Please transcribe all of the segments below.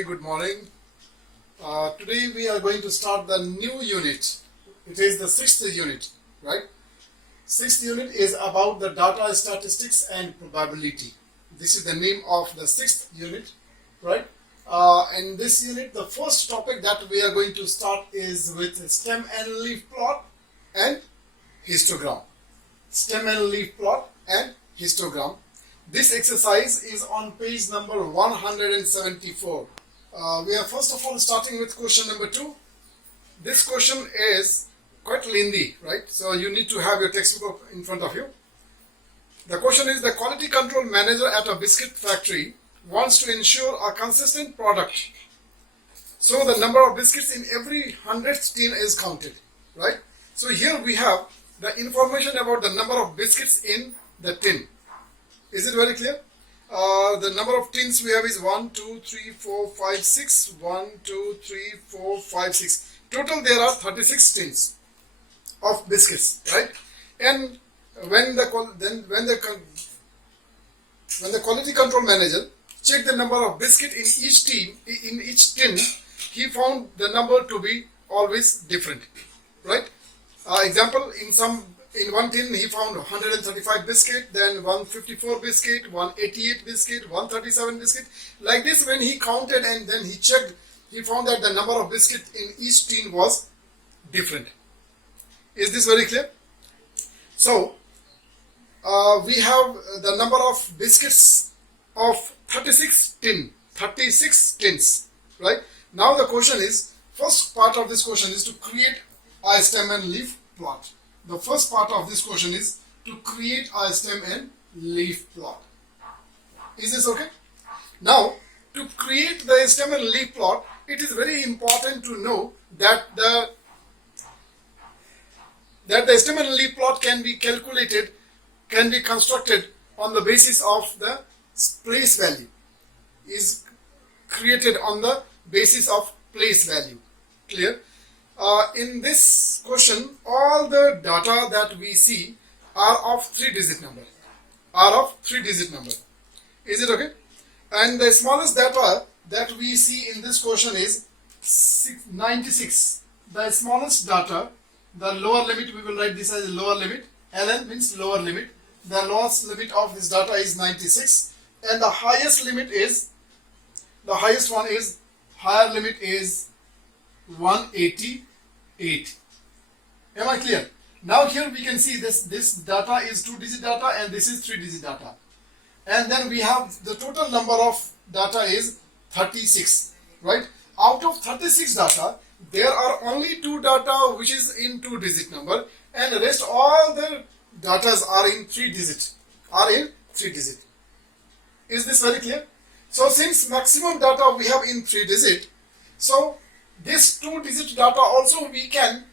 very good morning. Today we are going to start the new unit. It is the sixth unit, right? Sixth unit is about the data statistics and probability. This is the name of the sixth unit, right? In this unit, the first topic that we are going to start is with stem and leaf plot and histogram. Stem and leaf plot and histogram. This exercise is on page number 174. We are first of all starting with question number 2. This question is quite lengthy, right? So you need to have your textbook in front of you. The question is, the quality control manager at a biscuit factory wants to ensure a consistent product. So the number of biscuits in every 100th tin is counted, right? So here we have the information about the number of biscuits in the tin. Is it very clear? The number of tins we have is 1, 2, 3, 4, 5, 6. 1, 2, 3, 4, 5, 6. Total there are 36 tins of biscuits, right? And when the quality control manager checked the number of biscuit in each tin, he found the number to be always different, right? Example, in one tin he found 135 biscuit, then 154 biscuit, 188 biscuit, 137 biscuit. Like this, when he counted and then he checked, he found that the number of biscuit in each tin was different. Is this very clear? So we have the number of biscuits of 36 tins, right? Now the question is, first part of this question is to create a stem and leaf plot. The first part of this question is to create a stem and leaf plot. Is this okay? Now, to create the stem and leaf plot, it is very important to know that the stem and leaf plot can be calculated, can be constructed on the basis of the place value. Is created on the basis of place value. Clear? In this question, all the data that we see are of 3-digit number. Is it okay? And the smallest data that we see in this question is 96. The smallest data, the lower limit, we will write this as lower limit. ln means lower limit. The lowest limit of this data is 96. And the highest limit is, higher limit is 188. Am I clear? Now here we can see this data is 2-digit data and this is 3-digit data. And then we have the total number of data is 36, right? Out of 36 data, there are only 2 data which is in 2-digit number, and the rest all the data are in 3-digit. Is this very clear? So since maximum data we have in 3-digit, so this 2-digit data also we can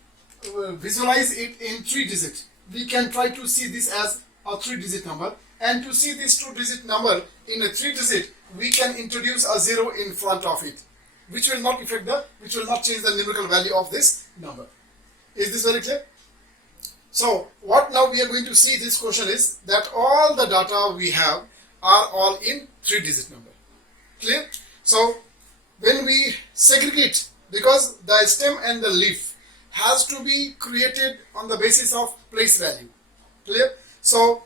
visualize it in 3-digit. We can try to see this as a 3-digit number, and to see this 2-digit number in a 3-digit, we can introduce a 0 in front of it, which will not change the numerical value of this number. Is this very clear? So what now we are going to see this question is that all the data we have are all in 3-digit number. Clear? So when we segregate, because the stem and the leaf has to be created on the basis of place value. Clear? So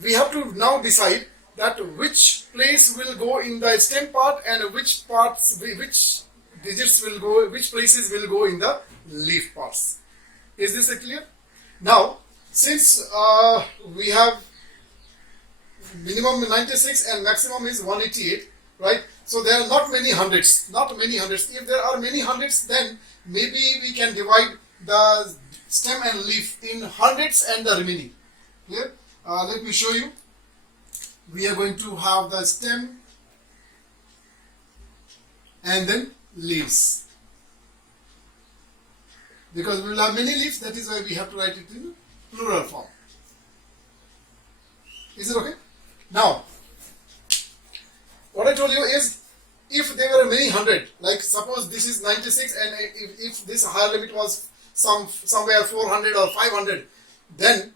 we have to now decide that which place will go in the stem part and which places will go in the leaf parts. Is this clear? Now, since we have minimum 96 and maximum is 188, right? So there are not many hundreds. If there are many hundreds, then maybe we can divide the stem and leaf in hundreds and the remaining. Clear? Let me show you. We are going to have the stem and then leaves. Because we will have many leaves, that is why we have to write it in plural form. Is it okay? Now, what I told you is, if there were many hundred, like suppose this is 96 and if this higher limit was somewhere 400 or 500, then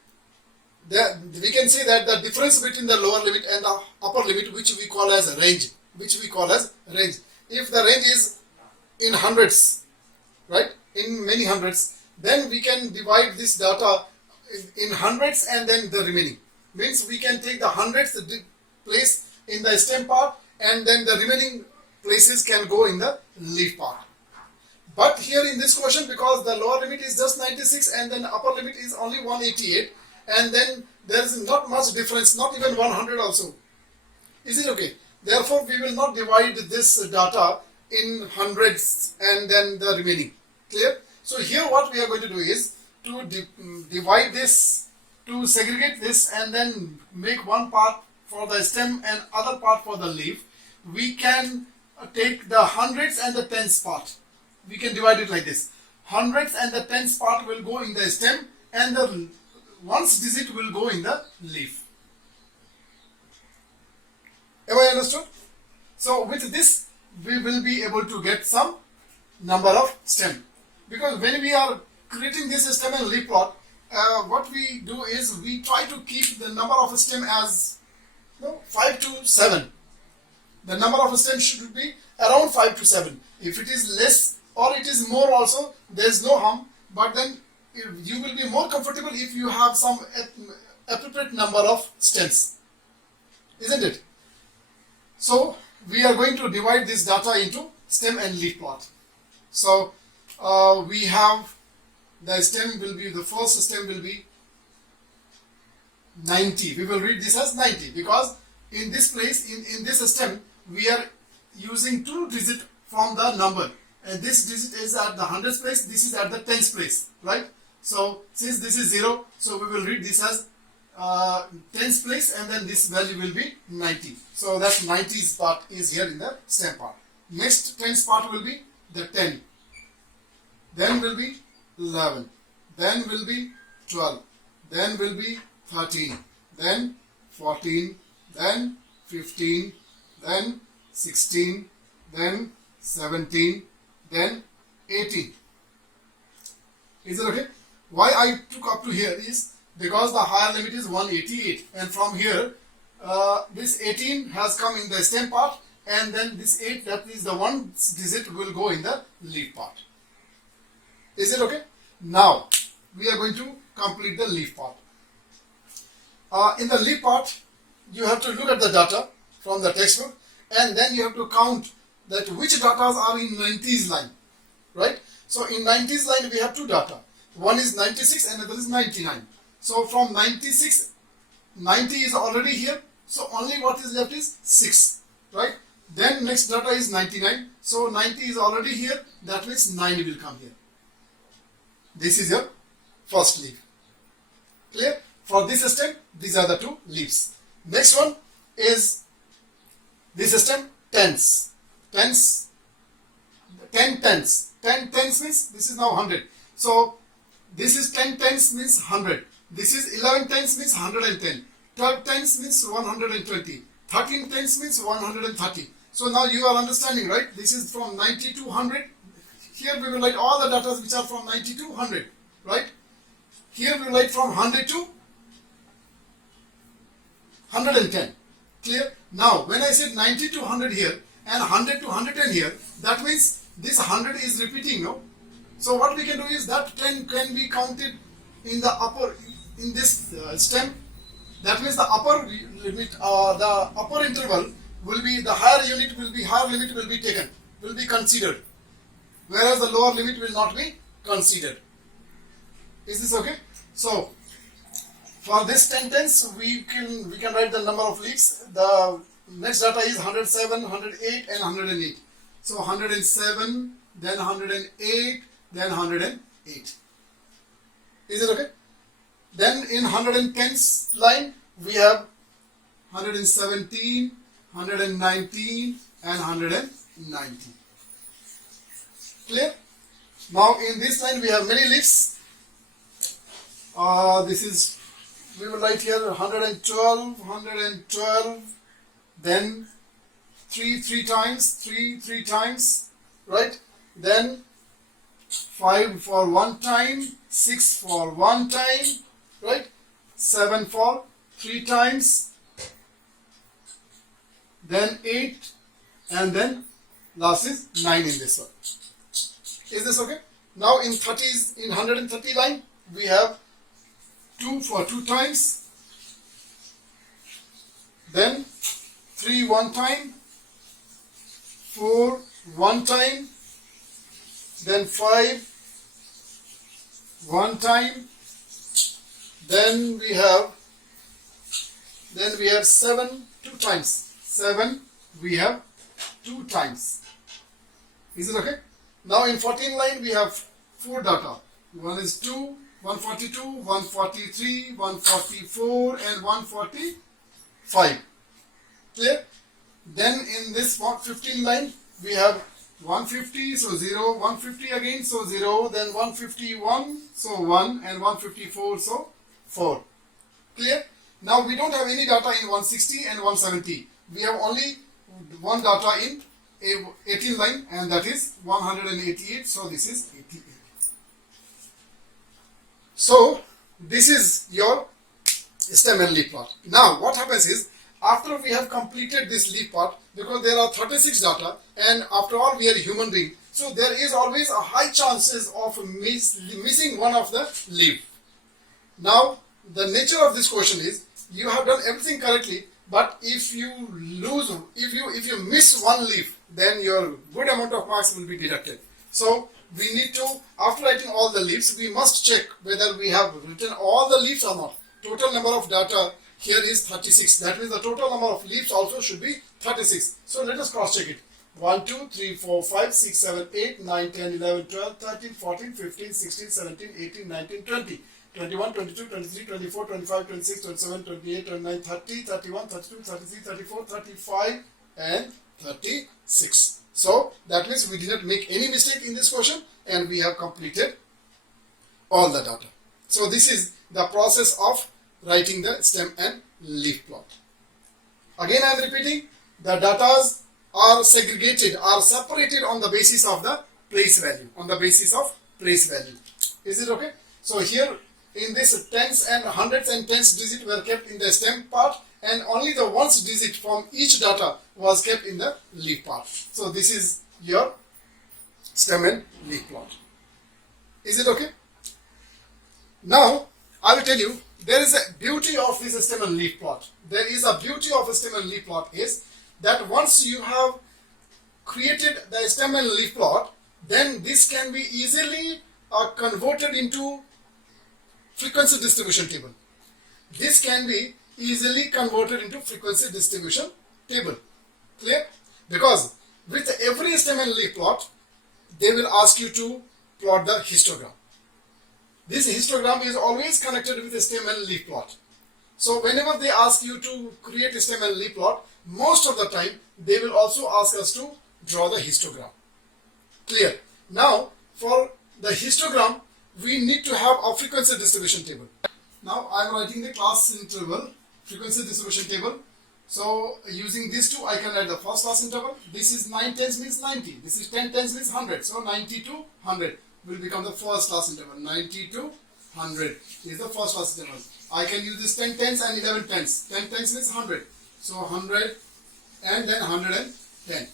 we can say that the difference between the lower limit and the upper limit, which we call as range, if the range is in hundreds, right, in many hundreds, then we can divide this data in hundreds and then the remaining. Means we can take the hundreds place in the stem part and then the remaining places can go in the leaf part. But here in this question, because the lower limit is just 96 and then upper limit is only 188, and then there is not much difference, not even 100 also. Is it okay? Therefore, we will not divide this data in hundreds and then the remaining. Clear? So here what we are going to do is to divide this, to segregate this and then make one part for the stem and other part for the leaf. We can take the hundreds and the tens part. We can divide it like this. Hundreds and the tens part will go in the stem and the ones digit will go in the leaf. Have I understood? So with this we will be able to get some number of stem. Because when we are creating this stem and leaf plot, what we do is we try to keep the number of stem as 5 to 7. The number of stems should be around 5 to 7. If it is less or it is more also, there is no harm. But then you will be more comfortable if you have some appropriate number of stems. Isn't it? So we are going to divide this data into stem and leaf plot. So we have the stem will be, the first stem will be 90. We will read this as 90 because in this place, in this stem, we are using 2 digits from the number. And this digit is at the hundreds place, this is at the tens place, right? So since this is 0, so we will read this as tens place and then this value will be 90. So that 90's part is here in the stem part. Next tens part will be the 10. Then will be 11. Then will be 12. Then will be 13. Then 14. Then 15. Then 16. Then 17. Then 18. Is it okay? Why I took up to here is because the higher limit is 188 and from here this 18 has come in the stem part and then this 8, that is the one digit, will go in the leaf part. Is it okay? Now we are going to complete the leaf part. In the leaf part you have to look at the data from the textbook and then you have to count that which data are in 90s line, right? So in 90s line we have 2 data. One is 96 and another is 99. So from 96, 90 is already here. So only what is left is 6, right? Then next data is 99. So 90 is already here. That means 9 will come here. This is your first leaf. Clear? For this stem, these are the 2 leaves. Next one is this stem, tens. Tens, 10 tens. 10 tens means this is now 100. So this is 10 tens means 100. This is 11 tens means 110. 12 tens means 120. 13 tens means 130. So now you are understanding, right? This is from 90 to 100. Here we will write all the data which are from 90 to 100, right? Here we will write from 100 to 110. Clear? Now when I said 90 to 100 here and 100 to 110 here, that means this 100 is repeating, no? So what we can do is that 10 can be counted in the upper, in this stem. That means the upper limit, the upper interval will be, the higher unit will be, higher limit will be taken, will be considered. Whereas the lower limit will not be considered. Is this okay? So for this 10 tens, we can write the number of leaves. The next data is 107, 108 and 108. So 107, then 108, then 108. Is it okay? Then in 110's line, we have 117, 119 and 190. Clear? Now in this line we have many leaves. This is, we will write here 112, 112, then 3 times, right? Then 5 for 1 time, 6 for 1 time, right? 7 for 3 times, then 8 and then last is 9 in this one. Is this okay? Now in 130 line, we have 2 for 2 times, then 3 one time, 4 one time, then 5 one time, then we have 7 2 times. 7 we have 2 times. Is it okay? Now in 14 line we have 4 data. One is 2, 142, 143, 144 and 145. Clear? Then in this 15 line we have 150, so 0, 150 again, so 0, then 151, so 1, and 154, so 4. Clear? Now we don't have any data in 160 and 170. We have only one data in 18 line, and that is 188, so this is 88. So this is your stem and leaf plot. Now what happens is, after we have completed this leaf part, because there are 36 data, and after all we are a human being, so there is always a high chances of missing one of the leaf. Now the nature of this question is, you have done everything correctly, but if you miss one leaf, then your good amount of marks will be deducted. So we need to, after writing all the leaves, we must check whether we have written all the leaves or not. Total number of data here is 36. That means the total number of leaves also should be 36. So let us cross check it. 1, 2, 3, 4, 5, 6, 7, 8, 9, 10, 11, 12, 13, 14, 15, 16, 17, 18, 19, 20. 21, 22, 23, 24, 25, 26, 27, 28, 29, 30, 31, 32, 33, 34, 35 and 36. So that means we did not make any mistake in this question, and we have completed all the data. So this is the process of writing the stem and leaf plot. Again I am repeating, the data are segregated, are separated on the basis of the place value, Is it okay? So here in this tens and hundreds and tens digit were kept in the stem part, and only the ones digit from each data was kept in the leaf part. So this is your stem and leaf plot. Is it okay? Now I will tell you, there is a beauty of this stem and leaf plot. There is a beauty of a stem and leaf plot is that once you have created the stem and leaf plot, then this can be easily converted into frequency distribution table. This can be easily converted into frequency distribution table. Clear? Because with every stem and leaf plot, they will ask you to plot the histogram. This histogram is always connected with a stem and leaf plot. So whenever they ask you to create a stem and leaf plot, most of the time they will also ask us to draw the histogram. Clear? Now for the histogram, we need to have a frequency distribution table. Now I am writing the class interval frequency distribution table. So using these two, I can write the first class interval. This is 9 tens means 90. This is 10 tens means 100. So 90 to 100 will become the first class interval. 90 to 100 is the first class interval. I can use this 10 tens and 11 tens. 10 tens means 100. So 100 and then 110.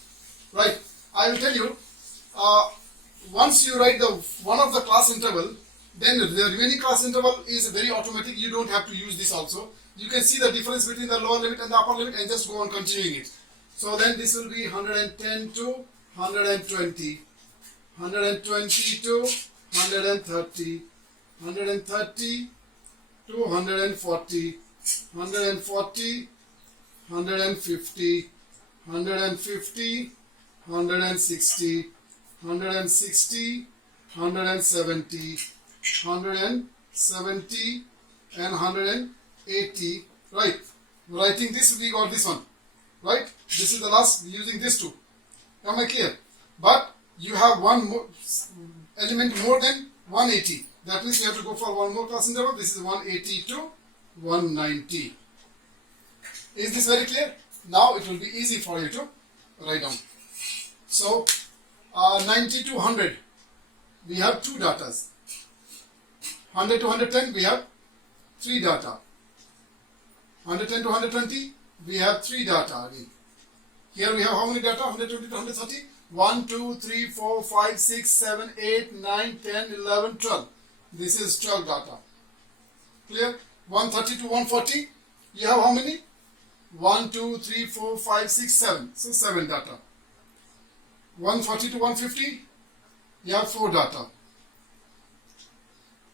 Right. I will tell you, once you write the one of the class interval, then the remaining class interval is very automatic. You don't have to use this also. You can see the difference between the lower limit and the upper limit and just go on continuing it. So then this will be 110 to 120, 120 to 130, 130 to 140, 140, 150, 150, 160, 160, 170, 170 and 180. Right, writing this, we got this one. Right, this is the last, using this two. Am I clear? But you have one more element more than 180. That means you have to go for one more class interval. This is 180 to 190. Is this very clear? Now it will be easy for you to write down. So 90 to 100, we have two datas. 100 to 110, we have three data. 110 to 120, we have three data again. Here we have how many data? 120 to 130, 1, 2, 3, 4, 5, 6, 7, 8, 9, 10, 11, 12. This is 12 data. Clear? 130 to 140. You have how many? 1, 2, 3, 4, 5, 6, 7. So 7 data. 140 to 150. You have 4 data.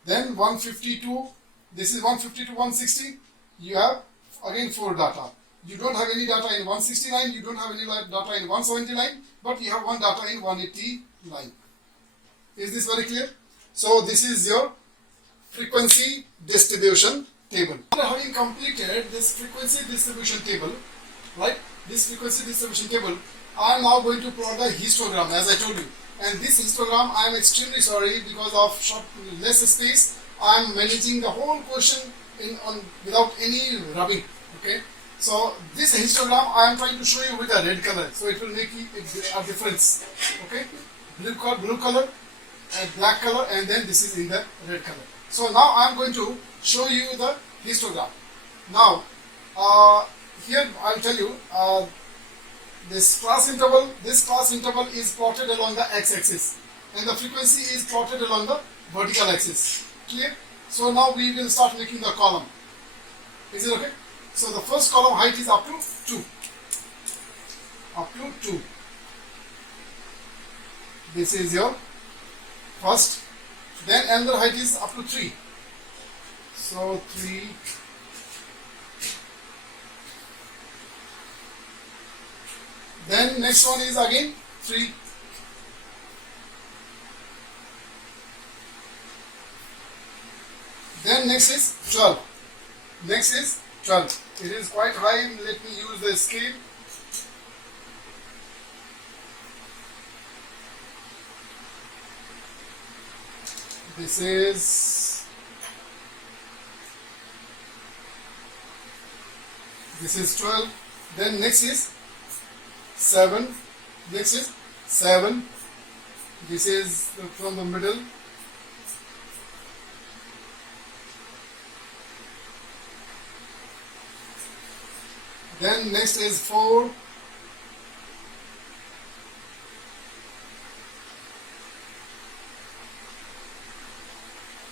Then 152. This is 150 to 160. You have again 4 data. You don't have any data in 169. You don't have any data in 179. But you have one data in 189. Is this very clear? So this is your frequency distribution table. After having completed this frequency distribution table, right? This frequency distribution table, I am now going to plot the histogram as I told you. And this histogram, I am extremely sorry because of less space. I am managing the whole question without any rubbing. Okay. So this histogram I am trying to show you with a red color, so it will make a difference. Okay, blue color and black color, and then this is in the red color. So now I am going to show you the histogram. Now here I will tell you this class interval is plotted along the x-axis, and the frequency is plotted along the vertical axis. Clear? So now we will start making the column. Is it okay? So the first column height is up to 2. Up to 2. This is your first. Then another height is up to 3. So 3. Then next one is again 3. Then next is 12. Next is 12. It is quite high. Let me use the scale. This is 12. Then next is 7. Next is 7. This is from the middle. Then next is 4.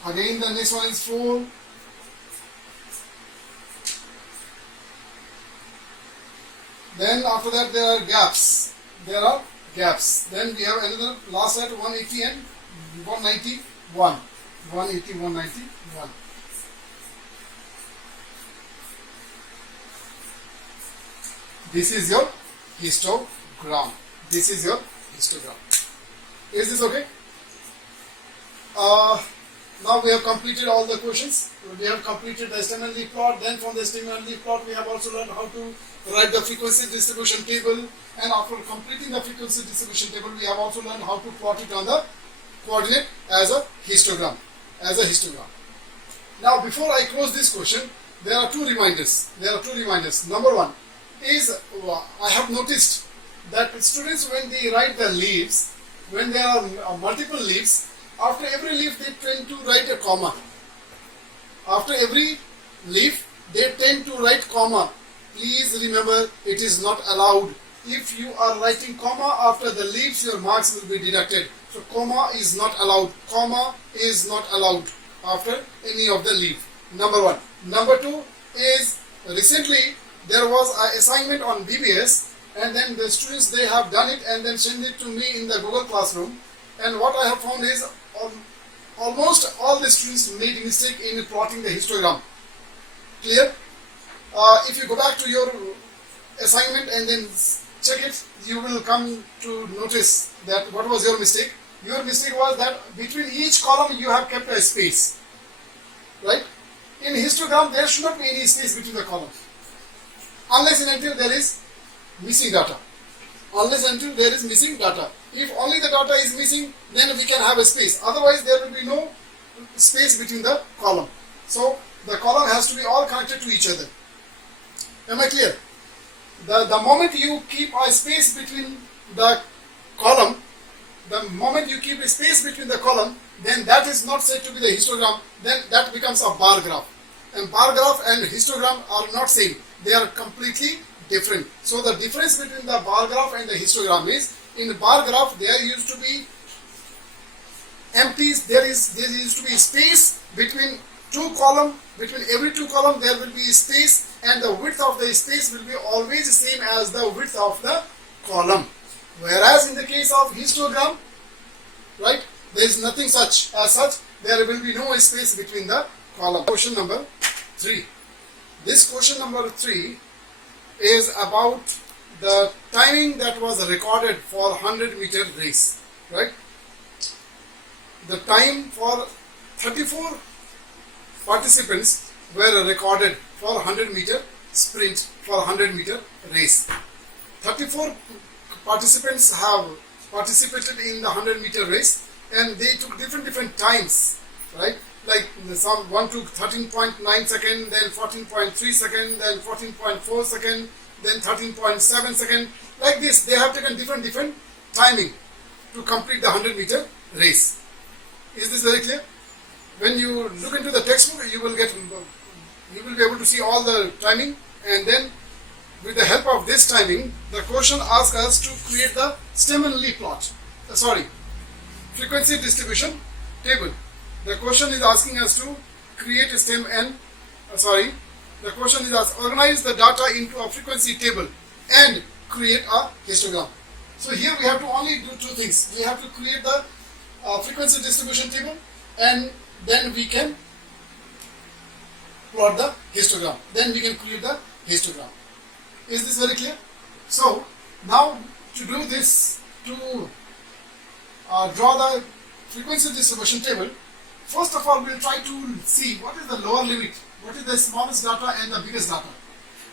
Again the next one is 4. Then after that there are gaps. Then we have another last at 180 and 191. 180, 191. This is your histogram. This is your histogram. Is this okay? Now we have completed all the questions. We have completed the STM plot. Then from the STM plot, we have also learned how to write the frequency distribution table. And after completing the frequency distribution table, we have also learned how to plot it on the coordinate as a histogram. Now, before I close this question, there are two reminders. Number one is I have noticed that students, when they write the leaves, when there are multiple leaves, after every leaf they tend to write a comma. After every leaf they tend to write comma. Please remember, it is not allowed. If you are writing comma after the leaves, your marks will be deducted. So comma is not allowed. Comma is not allowed after any of the leaf. Number one. Number two is, recently there was an assignment on BBS, and then the students, they have done it and then sent it to me in the Google Classroom. And what I have found is almost all the students made mistake in plotting the histogram. Clear? If you go back to your assignment and then check it, you will come to notice that what was your mistake. Your mistake was that between each column you have kept a space. Right? In histogram there should not be any space between the columns, unless and until there is missing data. If only the data is missing, then we can have a space. Otherwise, there will be no space between the column. So the column has to be all connected to each other. Am I clear? The moment you keep a space between the column, then that is not said to be the histogram. Then that becomes a bar graph. And bar graph and histogram are not same. They are completely different. So the difference between the bar graph and the histogram is, in the bar graph there used to be empties, there used to be space between two column, between every two column there will be space, and the width of the space will be always the same as the width of the column. Whereas in the case of histogram, right, there is nothing such as such, there will be no space between the column. Question number 3. This question number 3 is about the timing that was recorded for 100-meter race, right? The time for 34 participants were recorded for 100-meter sprint, for 100-meter race. 34 participants have participated in the 100-meter race, and they took different times, right? Like some one took 13.9 second, then 14.3 second, then 14.4 second, then 13.7 second. Like this, they have taken different timing to complete the 100-meter race. Is this very clear? When you look into the textbook, you will be able to see all the timing, and then with the help of this timing, the question asks us to create the stem and Lee plot. Frequency distribution table. The question is asking us to create a stem and the question is organize the data into a frequency table and create a histogram. So here we have to only do two things. We have to create the frequency distribution table, and then we can plot the histogram. Then we can create the histogram. Is this very clear? So now to do this, to draw the frequency distribution table, first of all we'll try to see what is the lower limit, what is the smallest data and the biggest data,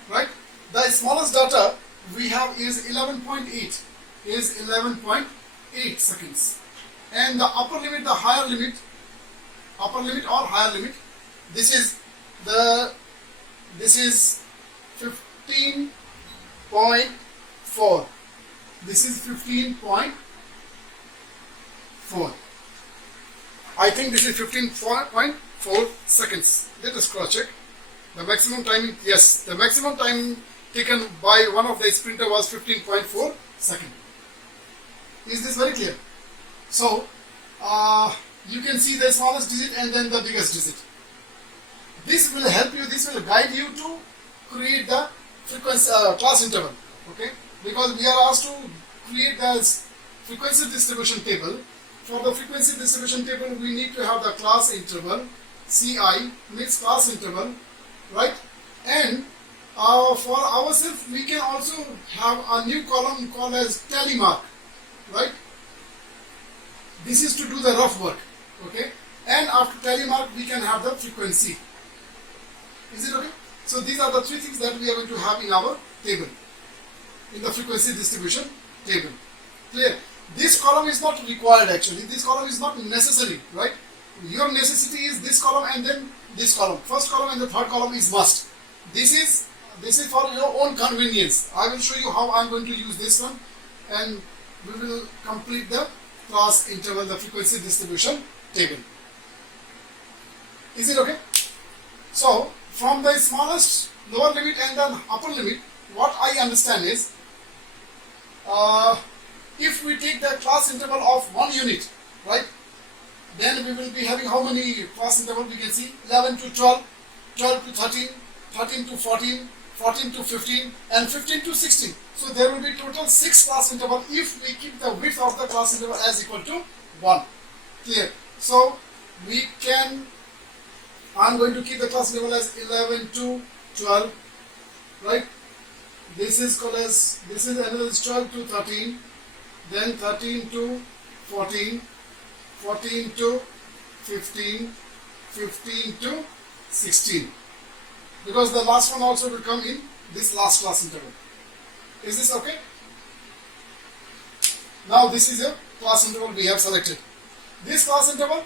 right? The smallest data we have is 11.8, is 11.8 seconds, and the upper limit, the higher limit, upper limit or higher limit, this is 15.4. This is 15.4. I think this is 15.4 seconds. Let us cross check. The maximum time, yes, the maximum time taken by one of the sprinter was 15.4 seconds. Is this very clear? So you can see the smallest digit and then the biggest digit. This will help you, this will guide you to create the frequency class interval, okay? Because we are asked to create the frequency distribution table. For the frequency distribution table, we need to have the class interval, CI means class interval, right? And for ourselves, we can also have a new column called as tally mark, right? This is to do the rough work, okay? And after tally mark, we can have the frequency. Is it okay? So these are the three things that we are going to have in our table, in the frequency distribution table. Clear? This column is not required actually. This column is not necessary, right? Your necessity is this column and then this column. First column and the third column is must. This is for your own convenience. I will show you how I am going to use this one, and we will complete the class interval, the frequency distribution table. Is it okay? So from the smallest lower limit and the upper limit, what I understand is if we take the class interval of 1 unit, right, then we will be having how many class interval we can see? 11 to 12, 12 to 13, 13 to 14, 14 to 15, and 15 to 16. So there will be total 6 class interval if we keep the width of the class interval as equal to 1. Clear? So we can, I am going to keep the class interval as 11 to 12, right? This is called as, this is another 12 to 13, then 13 to 14, 14 to 15, 15 to 16. Because the last one also will come in this last class interval. Is this okay? Now this is your class interval we have selected. This class interval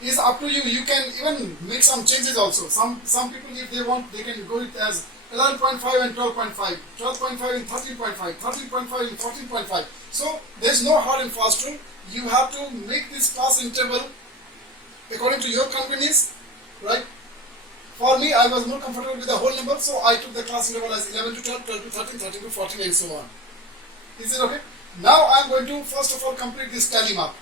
is up to you. You can even make some changes also. Some people, if they want, they can go it as 11.5 and 12.5, 12.5 and 13.5, 13.5 and 14.5. So there is no hard and fast rule. You have to make this class interval according to your convenience, right? For me, I was more comfortable with the whole number, so I took the class interval as 11 to 12, 12 to 13, 13 to 14, and so on. Is it okay? Now I am going to first of all complete this tally mark.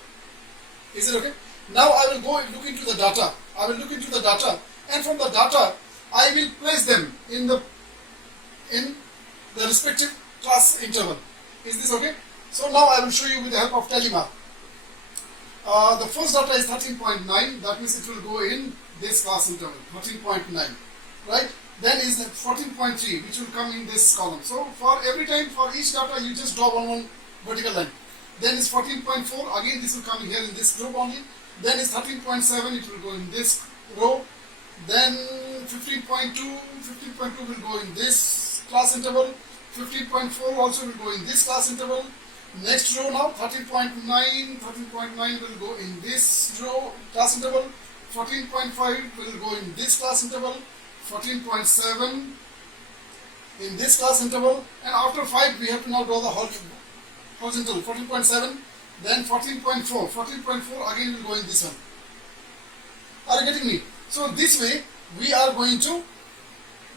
Is it okay? Now I will go look into the data. I will look into the data, and from the data, I will place them in the respective class interval. Is this okay? So now I will show you with the help of tally mark. The first data is 13.9. That means it will go in this class interval, 13.9, right? Then is 14.3, which will come in this column. So for every time, for each data, you just draw one vertical line. Then is 14.4, again this will come here in this group only. Then is 13.7, it will go in this row. Then 15.2 will go in this class interval. 15.4 also will go in this class interval. Next row now, 13.9 will go in this row class interval. 14.5 will go in this class interval. 14.7 in this class interval, and after 5 we have to now draw the horizontal. 14.7, then 14.4. 14.4 again will go in this one. Are you getting me? So this way we are going to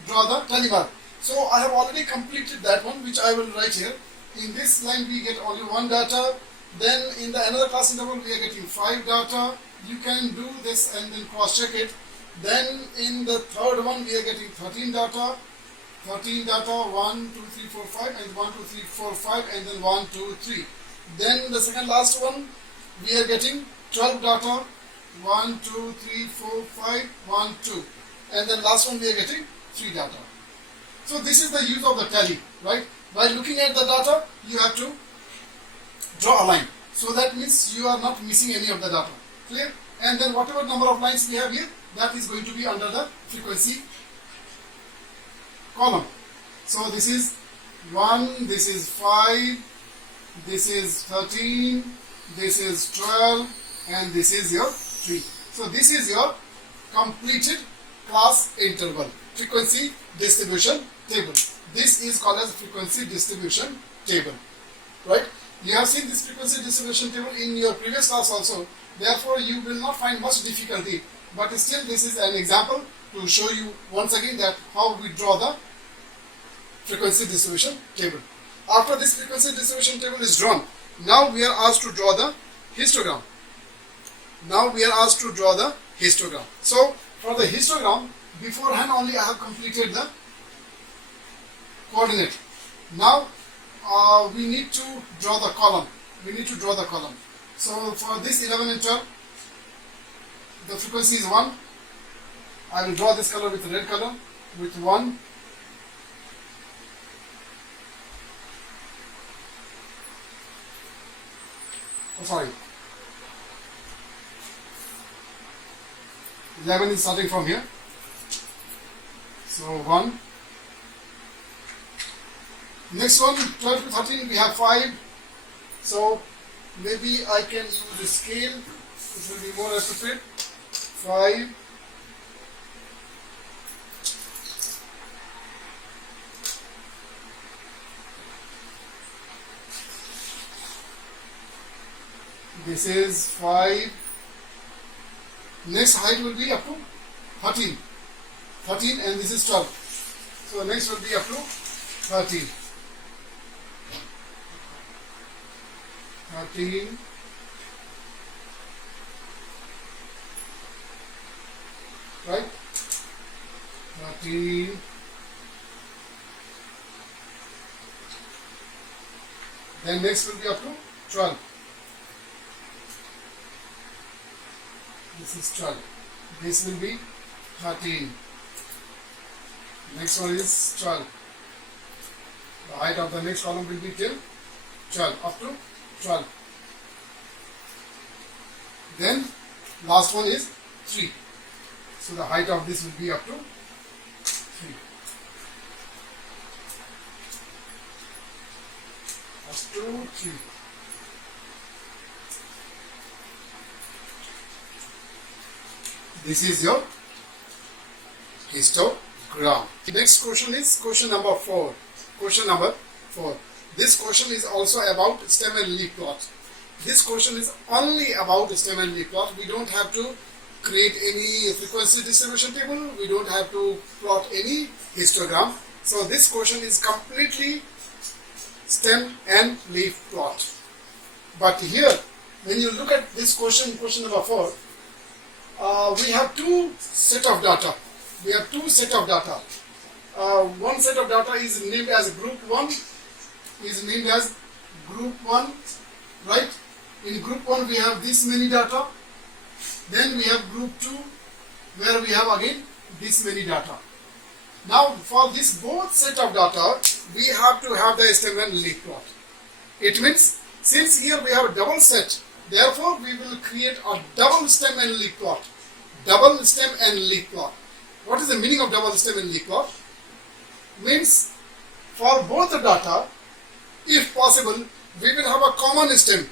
draw the tally mark. So I have already completed that one, which I will write here. In this line we get only one data. Then in the another class interval we are getting 5 data. You can do this and then cross check it. Then in the third one we are getting 13 data. 13 data, 1, 2, 3, 4, 5, and 1, 2, 3, 4, 5, and then 1, 2, 3. Then the second last one we are getting 12 data. 1, 2, 3, 4, 5, 1, 2. And then last one we are getting 3 data. So this is the use of the tally, right? By looking at the data, you have to draw a line. So that means you are not missing any of the data. Clear? And then whatever number of lines we have here, that is going to be under the frequency column. So this is 1, this is 5, this is 13, this is 12, and this is your 3. So this is your completed class interval, frequency distribution table. This is called as frequency distribution table, right? You have seen this frequency distribution table in your previous class also. Therefore, you will not find much difficulty. But still, this is an example to show you once again that how we draw the frequency distribution table. After this frequency distribution table is drawn, now we are asked to draw the histogram. So for the histogram, beforehand only I have completed the coordinate. Now we need to draw the column. So for this 11 and 12, the frequency is 1. I will draw this color with red color with 1. Oh, sorry. 11 is starting from here. So 1. Next one, 12 to 13, we have 5. So maybe I can use the scale. It will be more appropriate. 5. This is 5. Next height will be up to 13. 13, and this is 12. So next will be up to 13. 13. Right? 13. Then next will be up to 12. This is 12. This will be 13. Next one is 12. The height of the next column will be till 12, up to 12. Then last one is 3. So the height of this will be up to 3. Up to 3. This is your histogram. The next question is question number 4. Question number 4. This question is also about stem and leaf plot. This question is only about stem and leaf plot. We don't have to create any frequency distribution table. We don't have to plot any histogram. So this question is completely stem and leaf plot. But here, when you look at this question, question number 4, we have two set of data. We have two set of data. One set of data is named as group 1, right? In group 1 we have this many data. Then we have group 2 where we have again this many data. Now for this both set of data, we have to have the stem and leaf plot. It means since here we have a double set, therefore we will create a double stem and leaf plot. Double stem and leaf plot. What is the meaning of double stem and leaf plot? Means for both the data, if possible, we will have a common stem,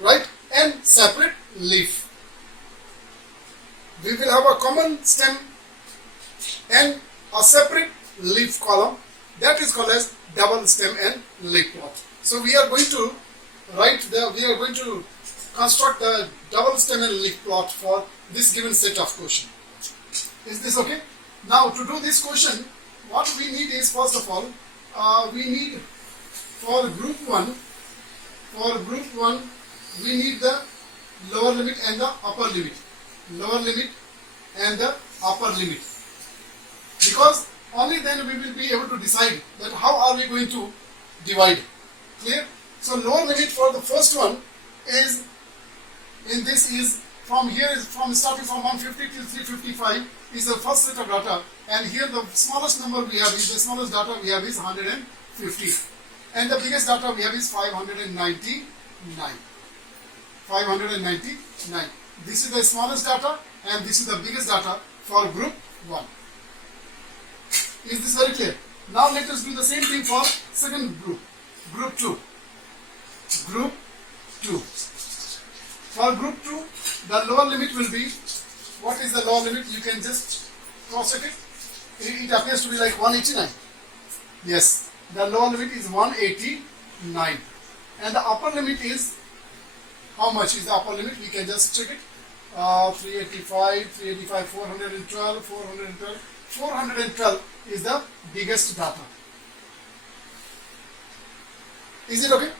right, and separate leaf. We will have a common stem and a separate leaf column. That is called as double stem and leaf plot. So we are going to construct the double stem and leaf plot for this given set of question. Is this okay? Now to do this question, what we need is, first of all, we need for group 1, we need the lower limit and the upper limit. Lower limit and the upper limit. Because only then we will be able to decide that how are we going to divide. Clear? So lower limit for the first one is, in this is from here, is from starting from 150 till 355 is the first set of data, and here the smallest number we have is, the smallest data we have is 150, and the biggest data we have is 599. 599. This is the smallest data and this is the biggest data for group 1. Is this very clear? Now let us do the same thing for second group, group 2. Group 2. For group 2, the lower limit will be, what is the lower limit? You can just cross check it. It appears to be like 189. Yes, the lower limit is 189. And the upper limit is, how much is the upper limit? We can just check it. 385, 412, 412. 412 is the biggest data. Is it okay?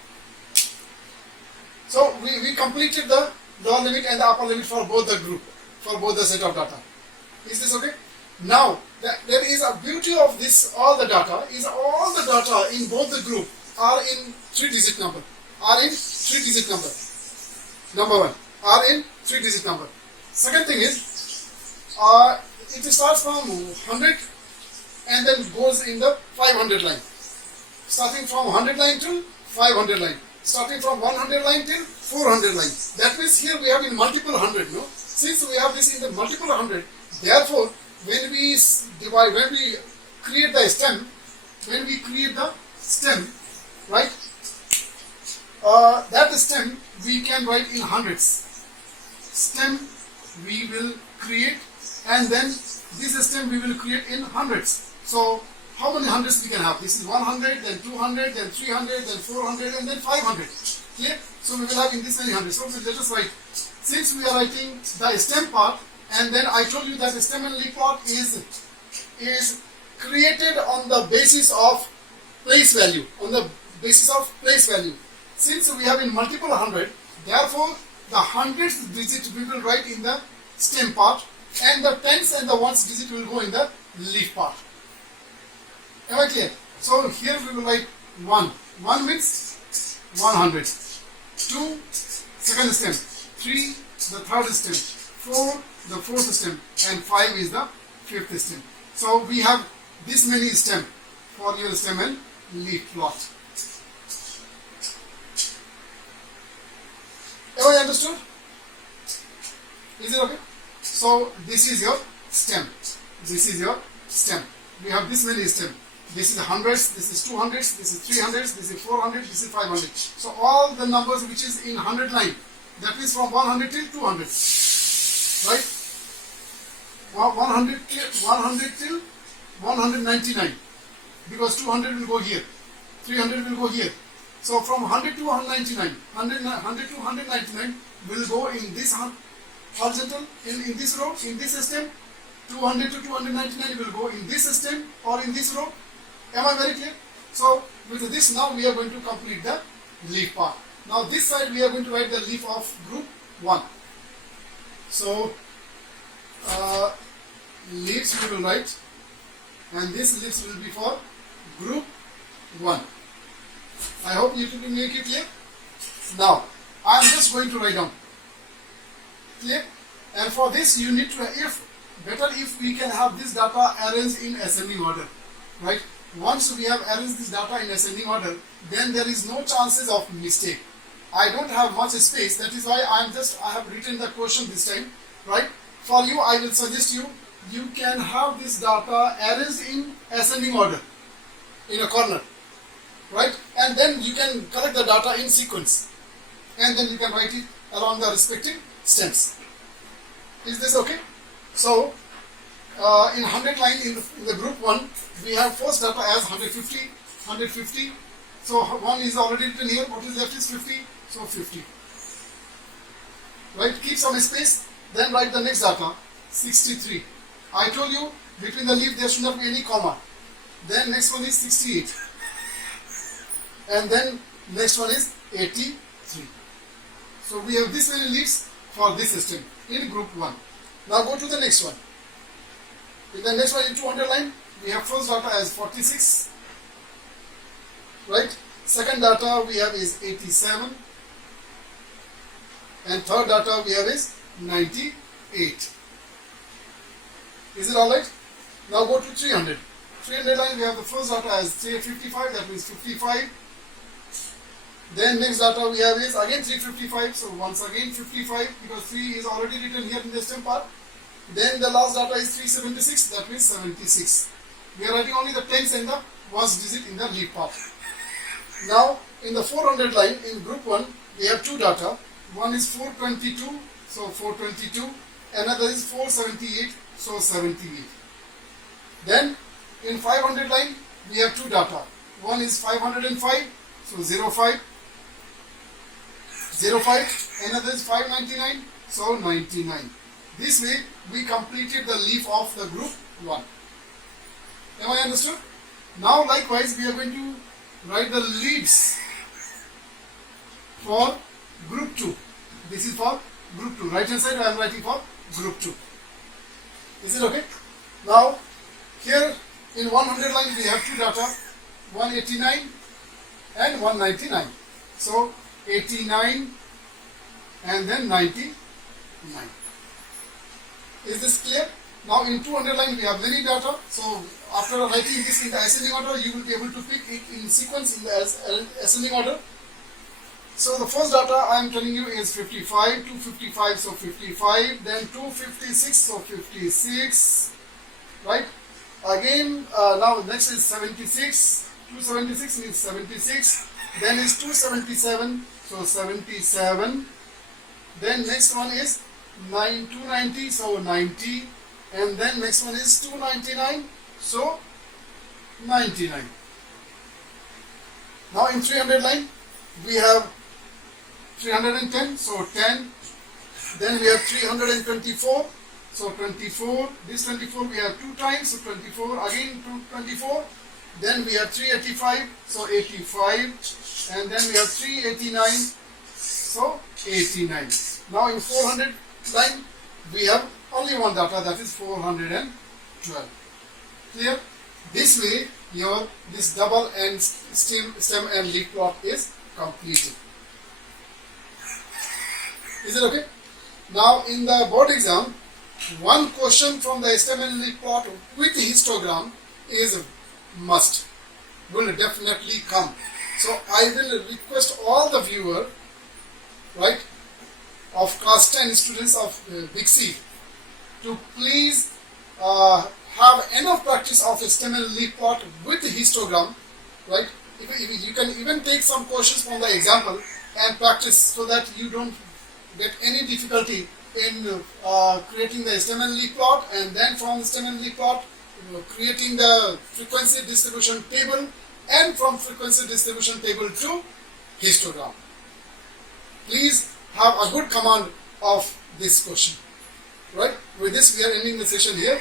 So we completed the lower limit and the upper limit for both the group, for both the set of data. Is this okay? Now, there is a beauty of this, all the data, is all the data in both the group are in 3-digit number. Number 1, are in 3-digit number. Second thing is, it starts from 100 and then goes in the 500 line. Starting from 100 line to 500 line. Starting from 100 line till 400 line. That means here we have in multiple 100, no? Since we have this in the multiple 100, therefore, when we divide, when we create the stem, right? That stem we can write in hundreds. Stem we will create, and then this stem we will create in hundreds. So how many hundreds we can have? This is 100, then 200, then 300, then 400, and then 500. Clear? So we will have in this many hundreds. So let us write. Since we are writing the stem part, and then I told you that the stem and leaf plot is created on the basis of place value. Since we have in multiple 100, therefore the hundredth digit we will write in the stem part, and the tens and the ones digit will go in the leaf part. Am I clear? So here we will write 1. 1 means 100. 2, second stem. 3, the third stem. 4, the fourth stem. And 5 is the fifth stem. So we have this many stem for your stem and leaf plot. Have I understood? Is it okay? So this is your stem. We have this many stem. This is hundreds, this is 200s, this is 300s, this is 400, this is 500. So all the numbers which is in 100 line, that is from 100 till 200. Right? 100 till 199. Because 200 will go here. 300 will go here. So from 100 to 199, 100 to 199 will go in this horizontal in this row, in this system, 200 to 299 will go in this system or in this row. Am I very clear? So with this now we are going to complete the leaf part. Now this side we are going to write the leaf of group 1. So leaves we will write, and this leaves will be for group 1. I hope you can make it clear. Now I am just going to write down. Clear? And for this you need to, if we can have this data arranged in ascending order, right? Once we have arranged this data in ascending order, then there is no chances of mistake. I don't have much space, that is why I have written the question this time, right? For you, I will suggest you can have this data arranged in ascending order in a corner, right? And then you can collect the data in sequence, and then you can write it along the respective stems. Is this okay? So in 100 line in the group 1, we have first data as 150. So 1 is already written here. What is left is 50. So 50. Right? Keep some space. Then write the next data, 63. I told you between the leaf there should not be any comma. Then next one is 68. And then next one is 83. So we have this many leaves for this system in group 1. Now go to the next one. In the next one in 200 line, we have first data as 46. Right? Second data we have is 87. And third data we have is 98. Is it alright? Now go to 300. 300 line we have the first data as 355, that means 55. Then next data we have is again 355, so once again 55 because 3 is already written here in the stem part. Then the last data is 376, that means 76. We are writing only the tens and the first digit in the leaf part. Now in the 400 line in group 1 we have two data. One is 422, so 422. Another is 478, so 78. Then in 500 line we have two data. One is 505, so 05. 05. Another is 599, so 99. This way we completed the leaf of the group 1. Am I understood? Now likewise we are going to write the leaves for group 2. This is for group 2. Right hand side I am writing for group 2. Is it okay? Now here in 100 line we have two data, 189 and 199. So 89 and then 99. Is this clear? Now in 200 line we have many data. So after writing this in the ascending order, you will be able to pick it in sequence in the ascending order. So the first data I am telling you is 55, 255, so 55, then 256, so 56, right? Again, now next is 76, 276 means 76, then is 277, so 77, then next one is 290, so 90, and then next one is 299, so 99. Now in 300 line, we have 310, so 10, then we have 324, so 24, this 24 we have 2 times, so 24, again 24, then we have 385, so 85, and then we have 389, so 89. Now in 400 line, we have only one data, that is 412. Clear? This way, this double end stem and leaf plot is completed. Is it okay? Now in the board exam, one question from the stem and leaf plot with histogram is a must. Will definitely come. So I will request all the viewer, right, of class 10 students of Big C to please have enough practice of stem and leaf plot with histogram, right? If you can even take some questions from the example and practice so that you don't get any difficulty in creating the stem and leaf plot, and then from the stem and leaf plot creating the frequency distribution table, and from frequency distribution table to histogram. Please have a good command of this question. Right? With this, we are ending the session here.